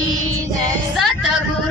દેવની જય સતગુરુ